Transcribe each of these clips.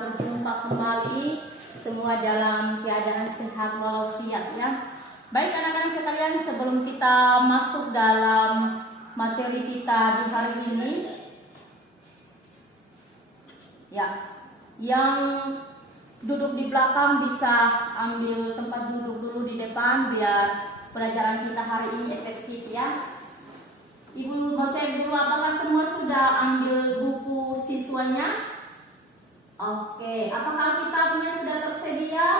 berjumpa kembali semua dalam keadaan sehat walafiat ya. Baik anak-anak sekalian, sebelum kita masuk dalam materi kita di hari ini, ya, yang duduk di belakang bisa ambil tempat duduk dulu di depan biar pelajaran kita hari ini efektif ya. Ibu mau cek dulu apakah semua sudah ambil buku siswanya? Oke, apakah kitabnya sudah tersedia?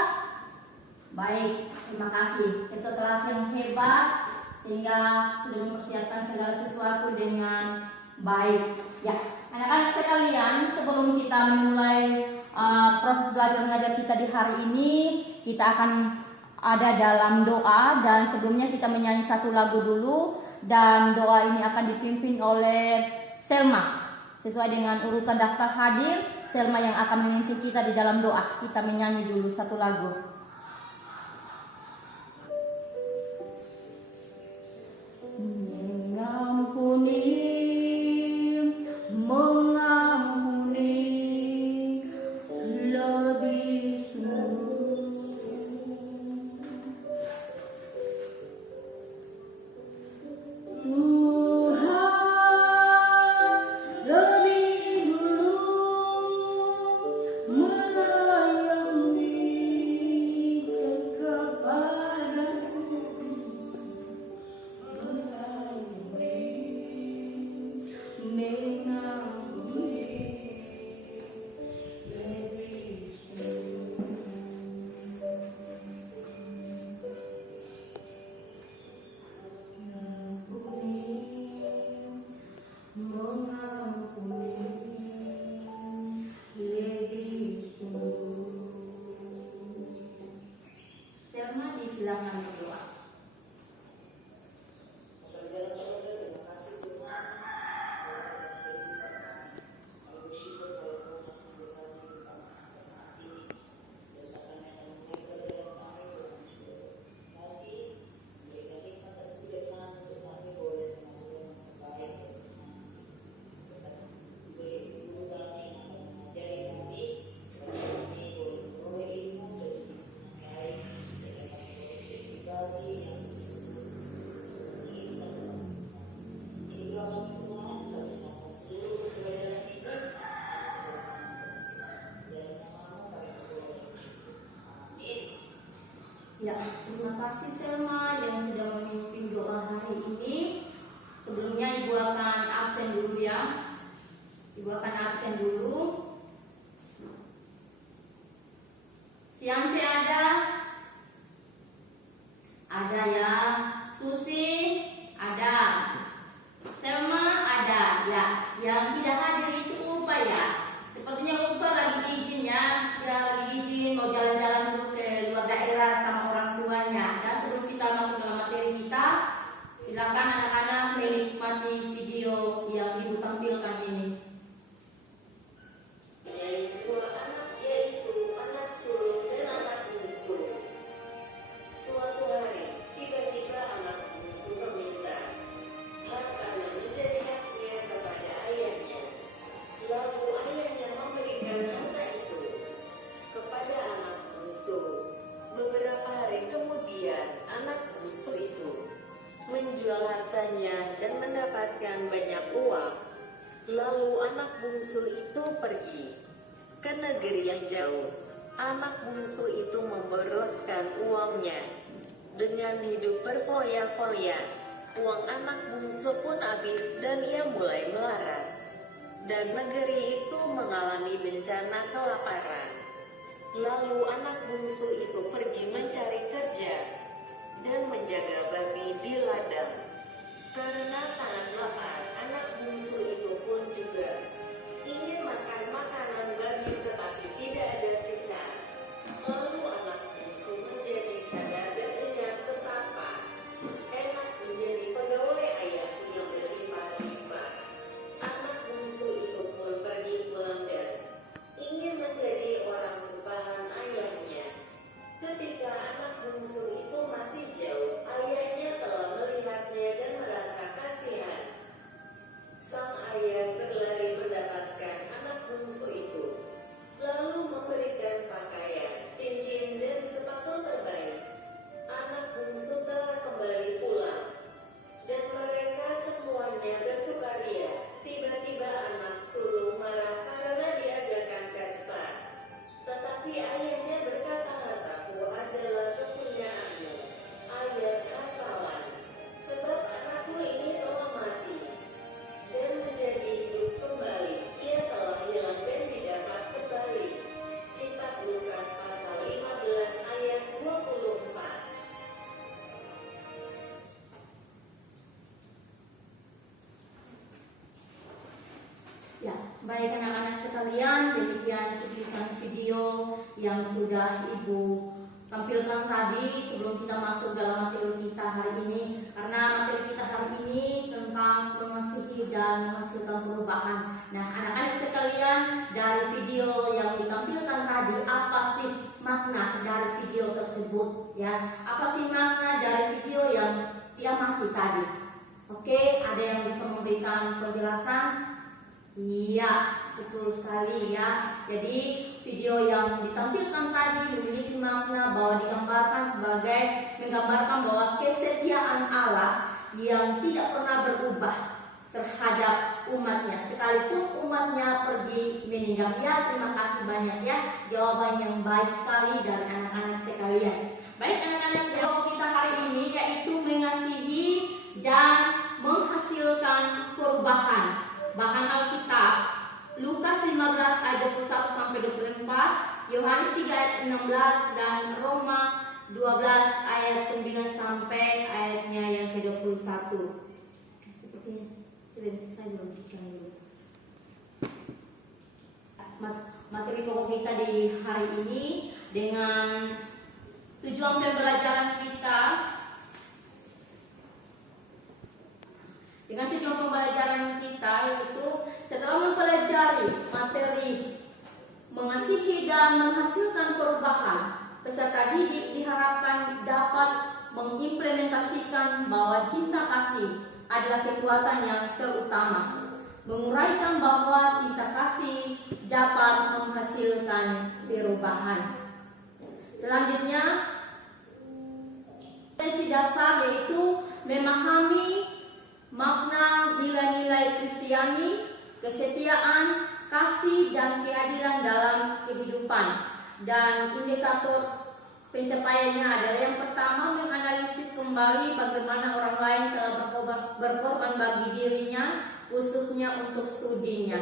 Baik, terima kasih. Itu kelas yang hebat sehingga sudah mempersiapkan segala sesuatu dengan baik. Ya, anak-anak sekalian, sebelum kita memulai proses belajar mengajar kita di hari ini, kita akan ada dalam doa dan sebelumnya kita menyanyi satu lagu dulu. Dan doa ini akan dipimpin oleh Selma. Sesuai dengan urutan daftar hadir, Selma yang akan memimpin kita di dalam doa. Kita menyanyi dulu satu lagu. Mengampuni, lebih sembuh. Ya, terima kasih Selma yang sudah memimpin doa hari ini. Sebelumnya Ibu akan absen dulu ya. Ibu akan absen dulu. Siance ada? Ada ya. Susi ada. Selma ada. Ya, yang tidak hadir itu Upa ya. Sepertinya Upa lagi izin ya. Dia lagi izin mau jalan-jalan dulu ke luar daerah sama orang tuanya. Dan sebelum kita masuk dalam materi kita, silakan anak-anak menikmati video yang Ibu tampilkan ini. Menjual hartanya dan mendapatkan banyak uang. Lalu anak bungsu itu pergi ke negeri yang jauh. Anak bungsu itu memboroskan uangnya dengan hidup berfoya-foya. Uang anak bungsu pun habis dan ia mulai melarat. Dan negeri itu mengalami bencana kelaparan. Lalu anak bungsu itu pergi mencari kerja dan menjaga babi di ladang. Karena sangat lapar, anak bungsu itu pun juga ingin makan makanan babi tetapi tidak ada sisa. Lalu anak bungsu menjadi sadar dan ingat betapa enak menjadi pegawai ayahku yang berlimpah-limpah. Anak bungsu itu pun pergi pulang dan ingin menjadi orang rupahan ayahnya. Ketika anak bungsu itu masih jauh, ayahnya telah melihatnya dan merasa kasihan. Sang ayah berlari mendapatkan anak bungsu itu. yang sudah Ibu tampilkan tadi sebelum kita masuk dalam materi kita hari ini, karena materi kita hari ini tentang mengasihi dan menghasilkan perubahan. Nah, anak-anak sekalian, dari video yang ditampilkan tadi, apa sih makna dari video tersebut ya? Apa sih makna dari video yang diamati tadi? Oke, ada yang bisa memberikan penjelasan? Iya, betul sekali ya. Jadi video yang ditampilkan tadi memiliki makna bahwa menggambarkan bahwa kesetiaan Allah yang tidak pernah berubah terhadap umatnya, sekalipun umatnya pergi meninggal. Ya, terima kasih banyak ya, jawaban yang baik sekali dari anak-anak sekalian. Baik anak-anak, jawab kita hari ini yaitu mengasihi dan menghasilkan perubahan. Bahan Alkitab Lukas 15 ayat 21 sampai 24, Yohanes 3 ayat 16 dan Roma 12 ayat 9 sampai ayatnya yang ke-21. Seperti saya bagikan dulu. Materi pokok kita di hari ini dengan tujuan pembelajaran kita. Dengan tujuan pembelajaran kita yaitu setelah mempelajari materi mengasihi dan menghasilkan perubahan, peserta didik diharapkan dapat mengimplementasikan bahwa cinta kasih adalah kekuatan yang terutama, menguraikan bahwa cinta kasih dapat menghasilkan perubahan. Selanjutnya, prinsip dasar yaitu memahami makna nilai-nilai Kristiani, kesetiaan, kasih, dan keadilan dalam kehidupan. Dan indikator pencapaiannya adalah yang pertama, menganalisis kembali bagaimana orang lain telah berkorban bagi dirinya, khususnya untuk studinya.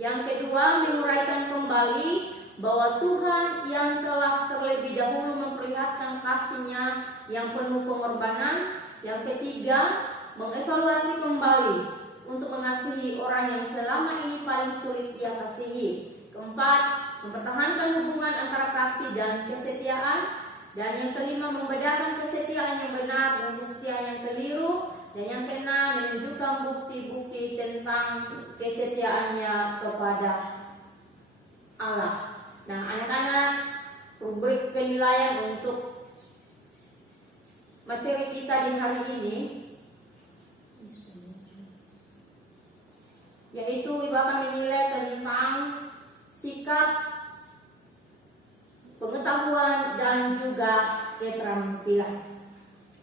Yang kedua, menguraikan kembali bahwa Tuhan yang telah terlebih dahulu memperlihatkan kasih-Nya yang penuh pengorbanan. Yang ketiga, mengevaluasi kembali untuk mengasihi orang yang selama ini paling sulit Ia kasihi. Keempat, mempertahankan hubungan antara kasih dan kesetiaan. Dan yang kelima, membedakan kesetiaan yang benar dan kesetiaan yang keliru. Dan yang keenam, menunjukkan bukti-bukti tentang kesetiaannya kepada Allah. Nah, anak-anak, rubrik penilaian untuk materi kita di hari ini yaitu Ibu akan menilai tentang sikap, pengetahuan, dan juga keterampilan.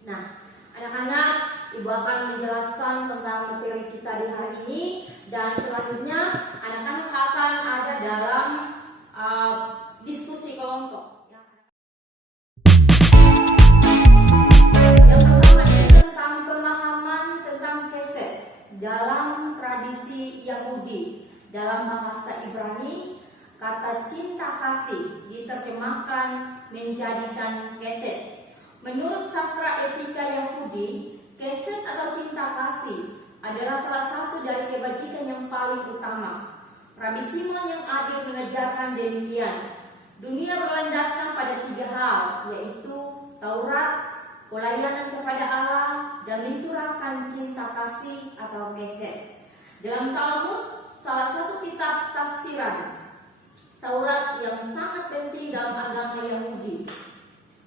Nah, anak-anak, Ibu akan menjelaskan tentang materi kita di hari ini, dan selanjutnya anak-anak akan ada dalam diskusi kelompok. Yang pertama itu tentang pemahaman tentang keset dalam tradisi Yahudi. Dalam bahasa Ibrani, kata cinta kasih diterjemahkan menjadikan keset. Menurut sastra etika Yahudi, keset atau cinta kasih adalah salah satu dari kebajikan yang paling utama. Rabi Simon yang adil mengajarkan demikian. Dunia berlandaskan pada 3 hal, yaitu Taurat, pelayanan kepada Allah, dan mencurahkan cinta kasih atau keset. Dalam Talmud, salah satu kitab tafsiran Taurat yang sangat penting dalam agama Yahudi,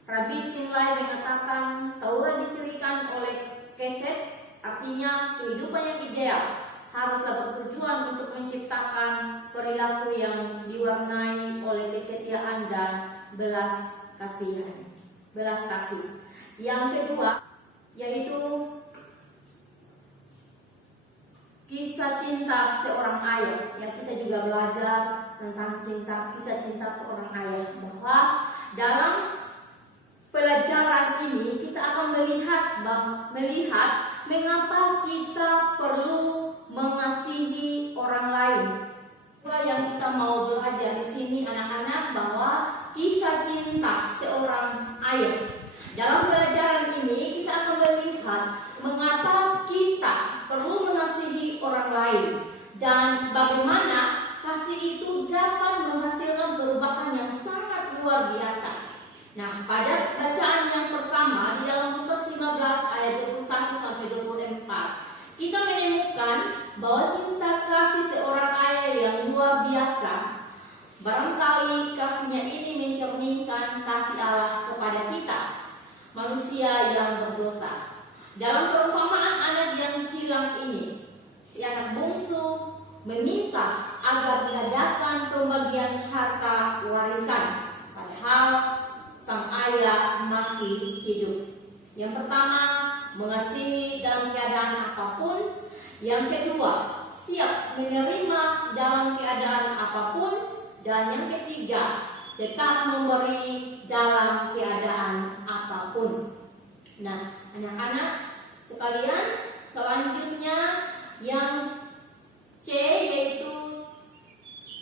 Rabi Simlai mengatakan Taurat dicirikan oleh keset, artinya kehidupan yang ideal haruslah bertujuan untuk menciptakan perilaku yang diwarnai oleh kesetiaan dan belas kasih. Yang kedua yaitu kisah cinta seorang ayah. Yang kita juga belajar tentang kisah cinta seorang ayah, bahwa dalam pelajaran ini kita akan melihat mengapa kita perlu mengasihi orang lain. Yang kita mau belajar di sini anak-anak, bahwa kisah cinta seorang ayah. Dalam pelajaran ini kita akan melihat mengapa kita perlu mengasihi orang lain dan bagaimana kasih itu dapat menghasilkan perubahan yang sangat luar sekali kasih-Nya ini mencerminkan kasih Allah kepada kita, manusia yang berdosa. Dalam perumpamaan anak yang hilang ini, si anak bungsu meminta agar diadakan pembagian harta warisan, padahal sang ayah masih hidup. Yang pertama, mengasihi dalam keadaan apapun. Yang kedua, siap menerima dalam keadaan apapun. Dan yang ketiga, tetap memberi dalam keadaan apapun. Nah, anak-anak sekalian, selanjutnya yang C yaitu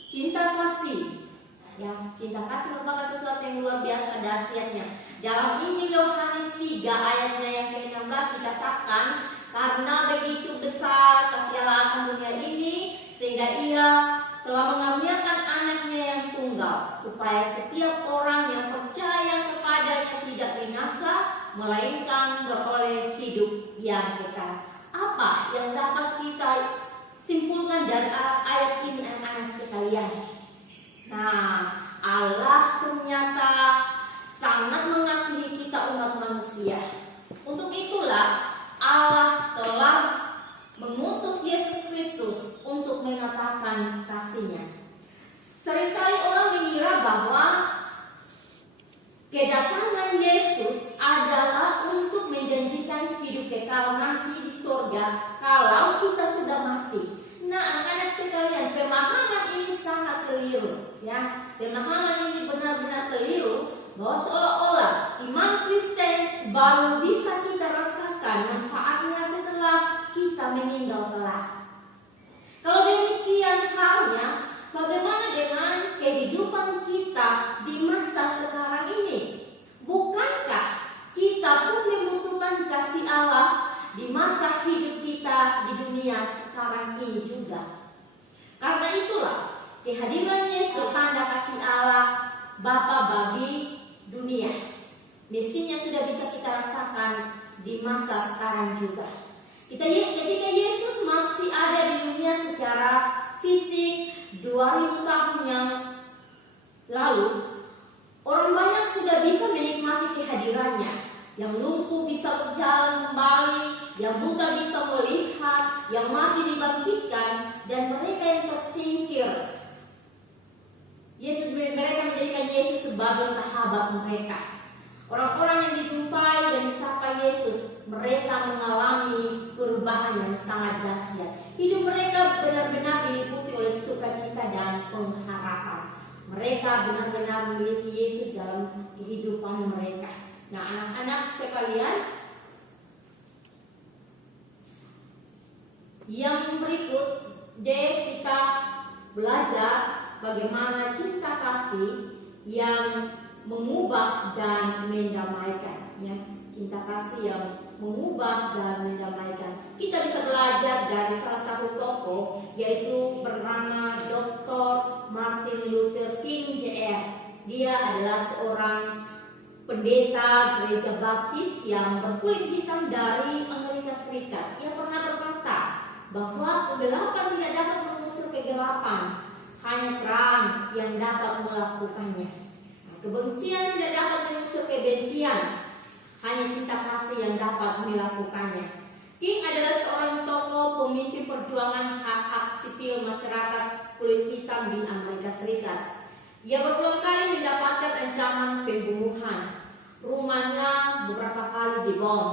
cinta kasih. Ya, cinta kasih merupakan sesuatu yang luar biasa dahsyatnya. Dalam Injil Yohanes 3 ayatnya yang ke-16 dikatakan, karena begitu besar kasih Allah akan dunia ini, sehingga Ia telah mengaruniakan anaknya yang tunggal, supaya setiap orang yang percaya kepadanya tidak binasa, melainkan beroleh hidup yang kekal. Apa yang dapat kita simpulkan dari ayat ini, anak-anak sekalian? Nah, Allah ternyata sangat mengasihi kita umat manusia. Untuk itulah Allah telah mengutus Yesus Kristus untuk menyatakan kasih-Nya. Seringkali orang mengira bahwa kedatangan Yesus adalah untuk menjanjikan hidup kekal nanti di surga kalau kita sudah mati. Nah, anak-anak sekalian, pemahaman ini sangat keliru, ya. Pemahaman ini benar-benar keliru, bahwa seolah-olah iman Kristen baru bisa kita rasakan manfaatnya setelah kita meninggal kelak. Kalau demikian halnya, bagaimana dengan kehidupan kita di masa sekarang ini? Bukankah kita pun membutuhkan kasih Allah di masa hidup kita di dunia sekarang ini juga? Karena itulah kehadiran Yesus, tanda kasih Allah Bapa bagi dunia, mestinya sudah bisa kita rasakan di masa sekarang juga. Ketika Yesus masih ada di dunia secara fisik 2000 tahun yang lalu, orang banyak sudah bisa menikmati kehadirannya. Yang lumpuh bisa berjalan kembali, yang buta bisa melihat, yang mati dibangkitkan, dan mereka yang tersingkir, mereka menjadikan Yesus sebagai sahabat mereka. Orang-orang yang dijumpai dan disapa Yesus, mereka mengalami perubahan yang sangat dahsyat. Hidup mereka benar-benar diliputi oleh sukacita dan pengharapan. Mereka benar-benar memiliki Yesus dalam kehidupan mereka. Nah, anak-anak sekalian, yang berikut kita belajar bagaimana cinta kasih yang mengubah dan mendamaikan, ya. Cinta kasih yang mengubah dan mendamaikan. Kita bisa belajar dari salah satu tokoh, yaitu bernama Dr. Martin Luther King Jr. Dia adalah seorang pendeta gereja baptis yang berkulit hitam dari Amerika Serikat. Ia pernah berkata bahwa kegelapan tidak dapat mengusir kegelapan, hanya terang yang dapat melakukannya. Kebencian tidak dapat mengusir kebencian, hanya cinta kasih yang dapat melakukannya. King adalah seorang tokoh pemimpin perjuangan hak-hak sipil masyarakat kulit hitam di Amerika Serikat. Ia berulang kali mendapatkan ancaman pembunuhan. Rumahnya beberapa kali dibom.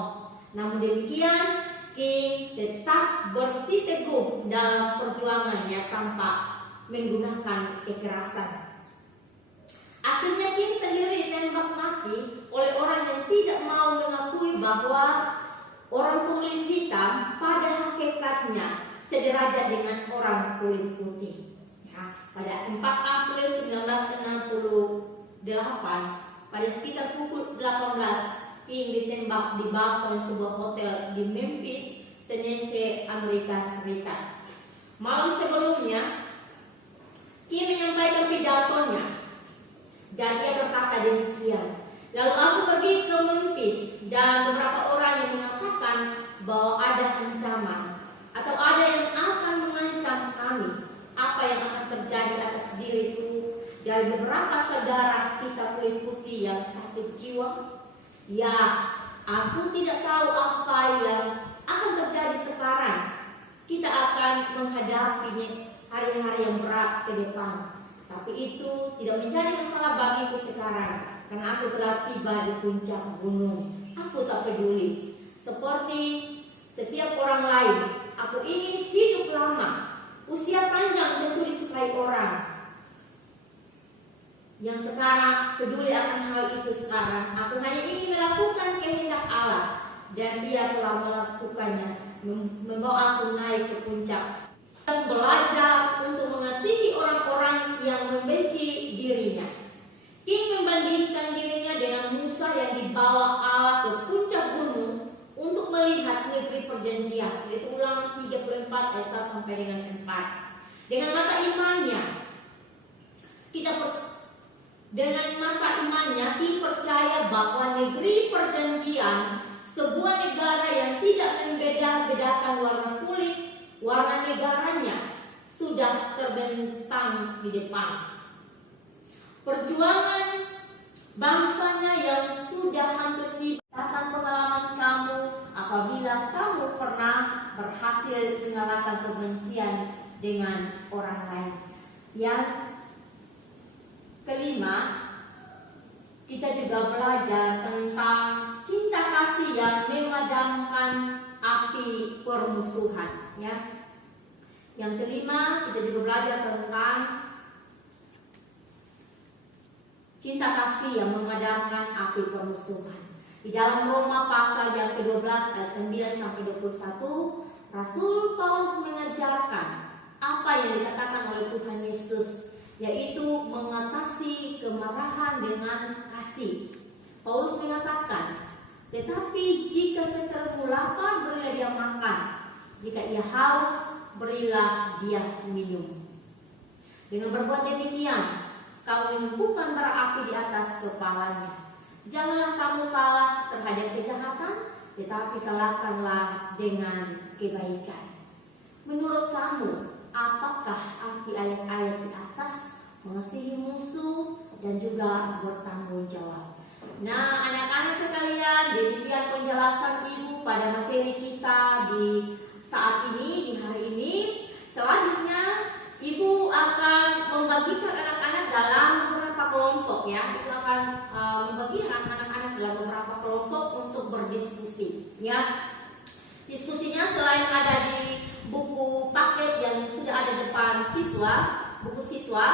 Namun demikian, King tetap bersiteguh dalam perjuangannya tanpa menggunakan kekerasan. Akhirnya King sendiri ditembak mati oleh orang yang tidak mau mengakui bahwa orang kulit hitam pada hakikatnya sederajat dengan orang kulit putih. Ya, pada 4 April 1968, pada sekitar pukul 18, King ditembak di balkon sebuah hotel di Memphis, Tennessee, Amerika Serikat. Malam sebelumnya, King menyampaikan pidatonya, dan ia berkata demikian, "Lalu aku pergi ke Memphis, dan beberapa orang yang mengatakan bahwa ada ancaman atau ada yang akan mengancam kami. Apa yang akan terjadi atas diriku dari beberapa saudara kita kulit putih yang sakit jiwa? Ya, aku tidak tahu apa yang akan terjadi sekarang. Kita akan menghadapi hari-hari yang berat ke depan. Tapi itu tidak menjadi masalah bagiku sekarang, karena aku telah tiba di puncak gunung. Aku tak peduli. Seperti setiap orang lain, aku ingin hidup lama. Usia panjang tentu disukai orang. Yang sekarang peduli akan hal itu sekarang. Aku hanya ingin melakukan kehendak Allah, dan Dia telah melakukannya, membawa aku naik ke puncak. Dan belajar untuk mengasihi orang-orang yang membenci dirinya. King membandingkan dirinya dengan Musa yang dibawa Allah ke puncak gunung untuk melihat negeri perjanjian. Itu Ulangan 34 ayat 1 sampai dengan 4. Dengan mata imannya, King percaya bahwa negeri perjanjian, sebuah negara yang tidak membeda-bedakan warna kulit, warna negaranya, sudah terbentang di depan. Perjuangan bangsanya yang sudah hampir tiba. Datang pengalaman kamu apabila kamu pernah berhasil mengalahkan kebencian dengan orang lain. Yang kelima, kita juga belajar tentang cinta kasih yang memadamkan api permusuhan. Ya. Yang kelima, kita juga belajar tentang cinta kasih yang memadamkan api permusuhan. Di dalam Roma pasal yang ke-12 ayat 9 sampai 21, Rasul Paulus mengajarkan apa yang dikatakan oleh Tuhan Yesus, yaitu mengatasi kemarahan dengan kasih. Paulus mengatakan, tetapi jika setelah lapar, berilah dia makan. Jika ia haus, berilah dia minum. Dengan berbuat demikian, kamu menumpukan bara api di atas kepalanya. Janganlah kamu kalah terhadap kejahatan, tetapi kalahkanlah dengan kebaikan. Menurut kamu, apakah arti ayat-ayat di atas? Mengasihi musuh dan juga bertanggung jawab. Nah, anak-anak sekalian, demikian penjelasan Ibu pada materi kita di saat ini, di hari ini. Selanjutnya, Ibu akan membagikan anak-anak dalam beberapa kelompok, ya. Ibu akan membagi anak-anak dalam beberapa kelompok untuk berdiskusi, ya. Diskusinya selain ada di buku paket yang sudah ada di depan siswa, buku siswa,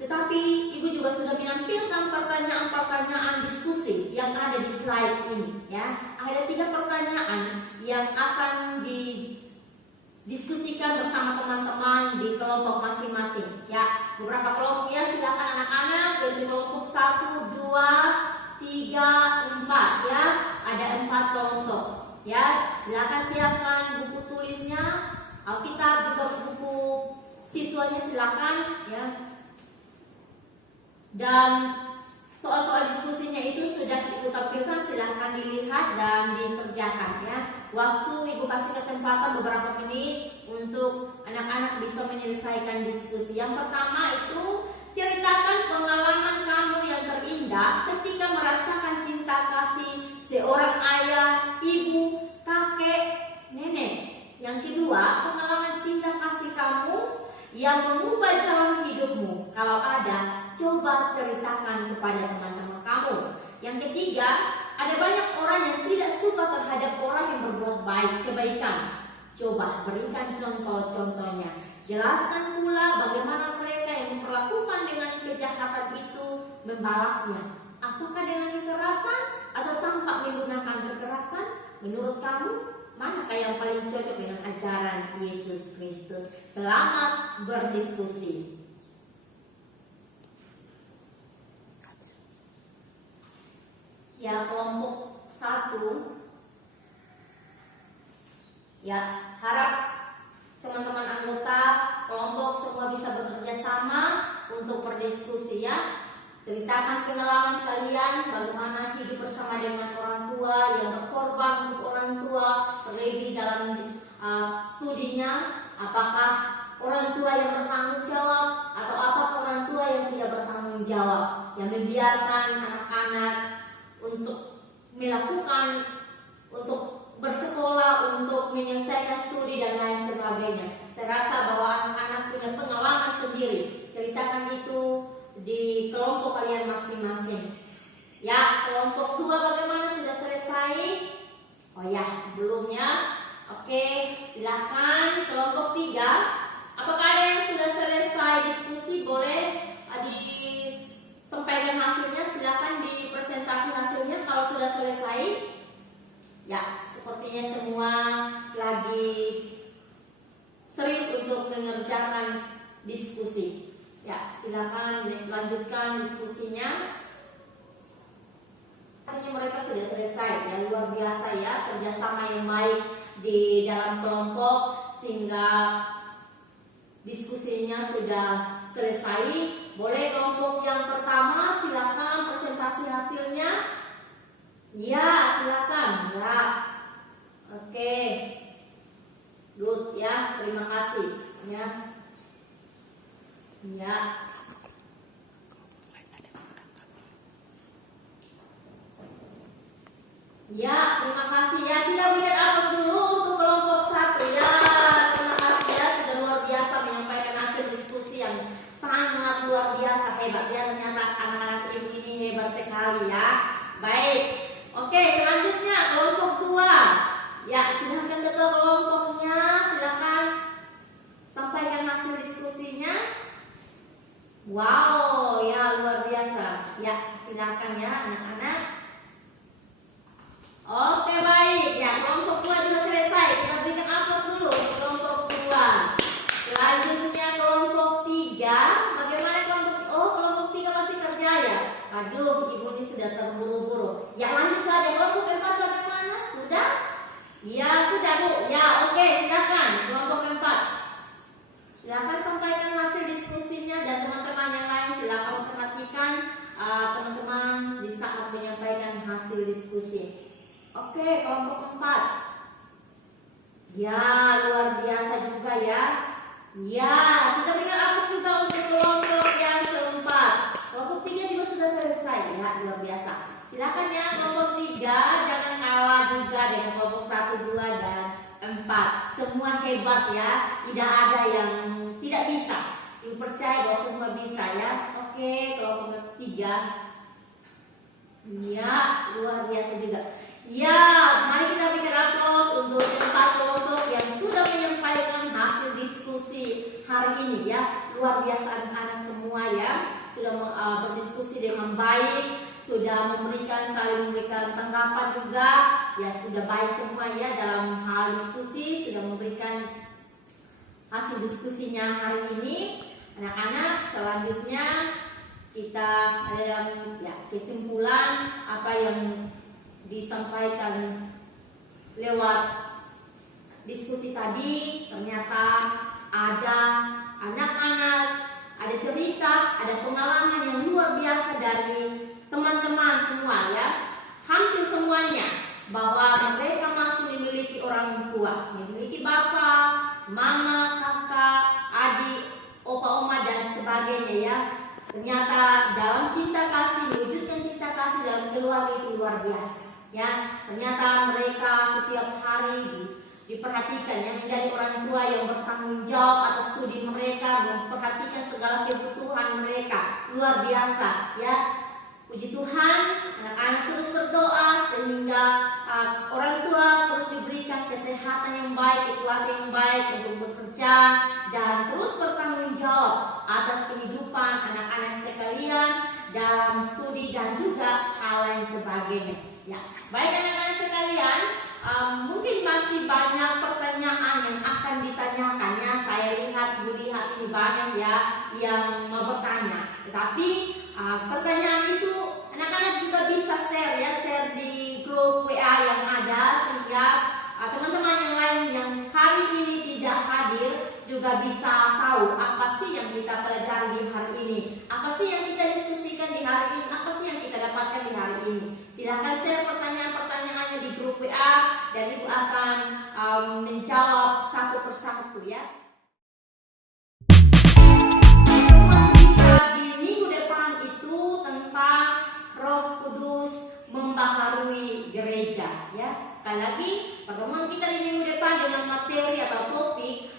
tetapi Ibu juga sudah menampilkan pertanyaan-pertanyaan diskusi yang ada di slide ini, ya. Ada 3 pertanyaan yang akan didiskusikan bersama teman-teman di kelompok masing-masing, ya. Beberapa kelompok, ya, silakan anak-anak dari kelompok 1, 2, 3, 4, ya. Ada 4 kelompok, ya. Silakan siapkan buku tulisnya, Alkitab juga buku siswanya silakan, ya. Dan soal-soal diskusinya itu sudah Ibu tampilkan, silahkan dilihat dan dikerjakan, ya. Waktu Ibu kasih kesempatan beberapa menit untuk anak-anak bisa menyelesaikan diskusi. Yang pertama itu, ceritakan pengalaman kamu yang terindah ketika merasakan cinta kasih seorang ayah, ibu, kakek, nenek. Yang kedua, pengalaman cinta kasih kamu yang mengubah jalan hidupmu. Kalau ada, coba ceritakan kepada teman-teman kamu. Yang ketiga, ada banyak orang yang tidak suka terhadap orang yang berbuat kebaikan. Coba berikan contoh-contohnya. Jelaskan pula bagaimana mereka yang memperlakukan dengan kejahatan itu membalasnya. Apakah dengan kekerasan atau tanpa menggunakan kekerasan? Menurut kamu, manakah yang paling cocok dengan ajaran Yesus Kristus? Selamat berdiskusi. Ya, kelompok 1, ya, harap teman-teman anggota kelompok semua bisa bekerja sama untuk berdiskusi, ya. Ceritakan pengalaman kalian, bagaimana hidup bersama dengan orang tua yang berkorban untuk orang tua, terlebih dalam studinya. Apakah orang tua yang bertanggung jawab atau apakah orang tua yang tidak bertanggung jawab, yang membiarkan anak-anak untuk melakukan, untuk bersekolah, untuk menyelesaikan studi dan lain sebagainya. Saya rasa bahwa anak-anak punya pengalaman sendiri. Ceritakan itu di kelompok kalian masing-masing. Ya, kelompok 2 bagaimana, sudah selesai? Oh ya, belum ya. Oke, silakan kelompok 3. Apakah ada yang sudah selesai diskusi? Boleh disampaikan hasilnya, silakan dipresentasi hasilnya kalau sudah selesai. Ya, sepertinya semua lagi serius untuk mengerjakan diskusi. Ya, silakan lanjutkan diskusinya. Artinya mereka sudah selesai, ya, luar biasa ya, kerjasama yang baik di dalam kelompok sehingga diskusinya sudah selesai. Boleh kelompok yang pertama silakan presentasi hasilnya. Ya, silakan. Ya. Oke. Good ya, terima kasih ya. Ya. Ya, terima kasih ya. Tidak boleh aplaus dulu untuk kelompok 1 ya. Terima kasih ya, sudah luar biasa menyampaikan hasil diskusi yang sangat luar biasa, hebat ya. Ternyata anak-anak ini hebat sekali ya. Baik. Oke, selanjutnya kelompok 2. Ya, silahkan ketua kelompoknya, silakan sampaikan hasil diskusinya. Wow, ya luar biasa. Ya, silakan ya anak-anak. Oke, baik. Ya, kelompok 2 juga selesai. Kita berikan aplaus dulu untuk kelompok 2. Selanjutnya kelompok 3. Bagaimana kelompok? Oh, kelompok 3 masih kerja ya. Aduh, ibu ini sudah terburu-buru. Ya, lanjut saja. Kelompok 4 bagaimana? Sudah? Ya, sudah Bu. Ya, oke, silakan. Kelompok 4. Silakan sampaikan hasil diskusinya dan teman-teman yang lain silakan perhatikan teman-teman di saat menyampaikan hasil diskusi. Oke, kelompok 4. Ya, luar biasa juga ya. Ya, kita berikan aplaus juga untuk kelompok yang keempat. Kelompok 3 juga sudah selesai ya, luar biasa. Silakan ya kelompok 3, jangan kalah juga dengan kelompok 1, 2 dan 4. Semua hebat ya, tidak ada yang tidak bisa. Ibu percaya bahwa semua bisa ya. Oke, kelompok 3. Ya, luar biasa juga. Ya, mari kita berikan aplaus untuk 4 kelompok yang sudah menyampaikan hasil diskusi hari ini ya. Luar biasa anak-anak semua ya, sudah berdiskusi dengan baik, sudah saling memberikan tanggapan juga. Ya, sudah baik semua ya dalam hal diskusi, sudah memberikan hasil diskusinya hari ini. Anak-anak, selanjutnya kita ada dalam ya, kesimpulan apa yang disampaikan lewat diskusi tadi. Ternyata ada anak-anak, ada cerita, ada pengalaman yang luar biasa dari teman-teman semua ya, hampir semuanya, bahwa mereka masih memiliki orang tua, memiliki bapak, mama, kakak, adik, opa, oma dan sebagainya ya. Ternyata dalam cinta kasih, mewujudkan cinta kasih dalam keluarga itu luar biasa. Ya, ternyata mereka setiap hari diperhatikan ya, menjadi orang tua yang bertanggung jawab atas studi mereka, memperhatikan segala kebutuhan mereka. Luar biasa ya. Puji Tuhan, anak-anak terus berdoa sehingga orang tua terus diberikan kesehatan yang baik, keluarga yang baik untuk bekerja dan terus bertanggung jawab atas kehidupan anak-anak sekalian dalam studi dan juga hal lain sebagainya. Ya, baik anak-anak sekalian, mungkin masih banyak pertanyaan yang akan ditanyakan ya. Saya lihat, ibu lihat ini banyak ya yang mau bertanya. Tetapi pertanyaan itu anak-anak juga bisa share ya, share di grup WA yang ada sehingga teman-teman yang lain yang hari ini tidak hadir juga bisa tahu apa sih yang kita pelajari di hari ini, apa sih yang kita diskusikan di hari ini, apa sih yang kita dapatkan di hari ini. Silahkan share pertanyaan-pertanyaannya di grup WA dan ibu akan menjawab satu persatu ya. Sekali lagi, pertemuan kita di minggu depan dengan materi atau topik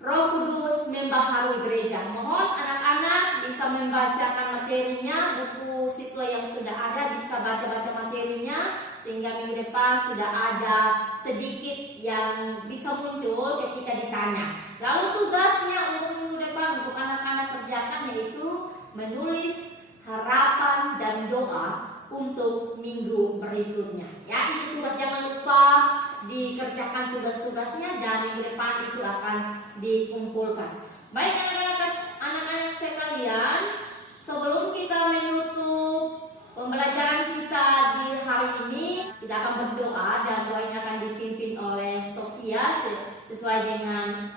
Roh Kudus membaharui gereja. Mohon anak-anak bisa membacakan materinya, buku siswa yang sudah ada bisa baca-baca materinya, sehingga minggu depan sudah ada sedikit yang bisa muncul ketika ditanya. Lalu tugasnya untuk minggu depan untuk anak-anak kerjakan yaitu menulis harapan dan doa untuk minggu berikutnya. Ya, itu tugas, jangan lupa dikerjakan tugas-tugasnya dan minggu depan itu akan dikumpulkan. Baik anak-anak sekalian, sebelum kita menutup pembelajaran kita di hari ini, kita akan berdoa dan doa ini akan dipimpin oleh Sofia sesuai dengan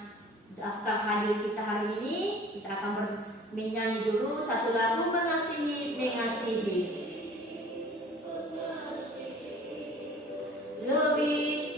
daftar hadir kita hari ini. Kita akan menyanyi dulu satu lagu Mengasihi. Lebih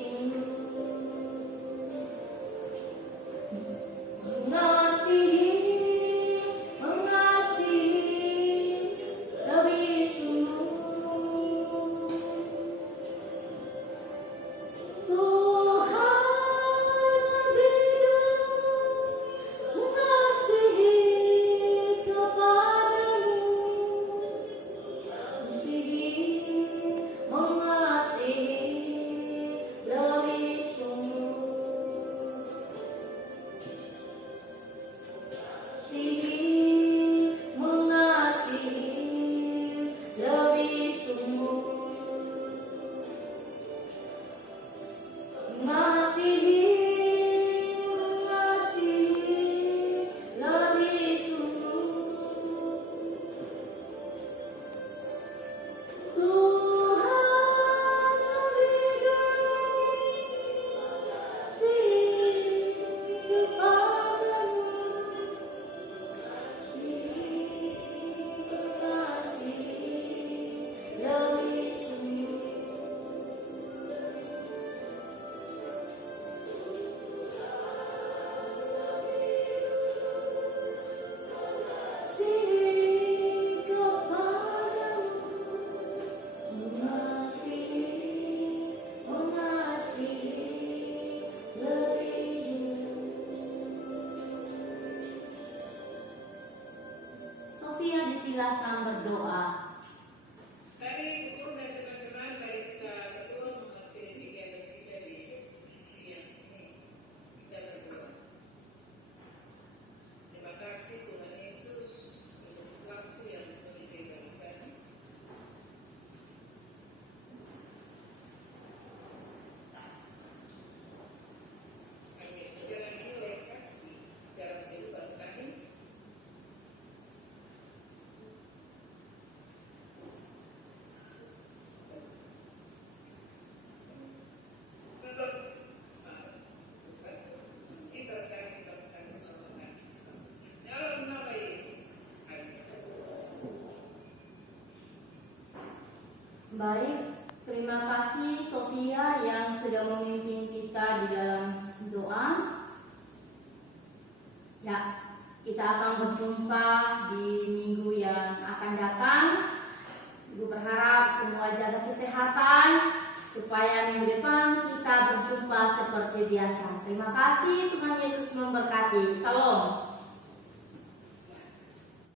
silakan berdoa. Mari Ibu dan teman-teman, mari kita berdoa mengakhiri kegiatan kita di siang ini. Kita berdoa. Terima kasih Tuhan Yesus untuk waktu yang Tuhan berikan kami. Kami menjalani oleh kasih dalam kehidupan kami. Baik, terima kasih Sofia yang sudah memimpin kita di dalam doa. Ya, kita akan berjumpa di minggu yang akan datang. Ibu berharap semua jaga kesehatan supaya minggu depan kita berjumpa seperti biasa. Terima kasih, Tuhan Yesus memberkati. Salam.